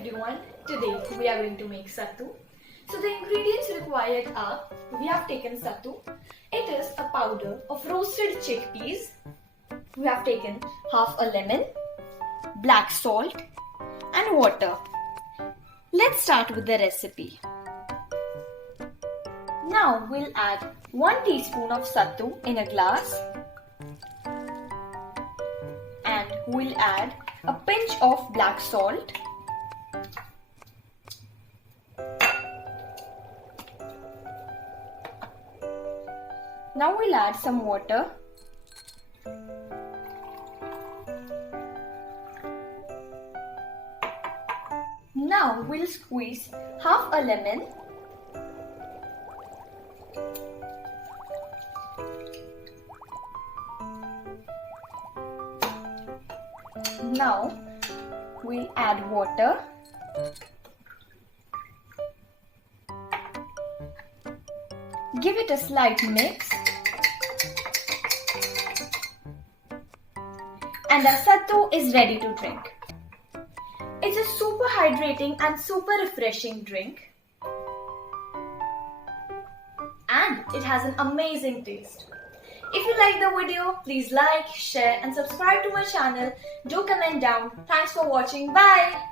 everyone, today we are going to make sattu. So the ingredients required are, we have taken sattu. It is a powder of roasted chickpeas. We have taken half a lemon, black salt and water. Let's start with the recipe. Now we'll add 1 teaspoon of sattu in a glass and we'll add a pinch of black salt. Now we'll add some water. Now we'll squeeze half a lemon. Now we'll add water. Give it a slight mix. And our sattu is ready to drink. It's a super hydrating and super refreshing drink. And it has an amazing taste. If you like the video, please like, share and subscribe to my channel. Do comment down. Thanks for watching. Bye.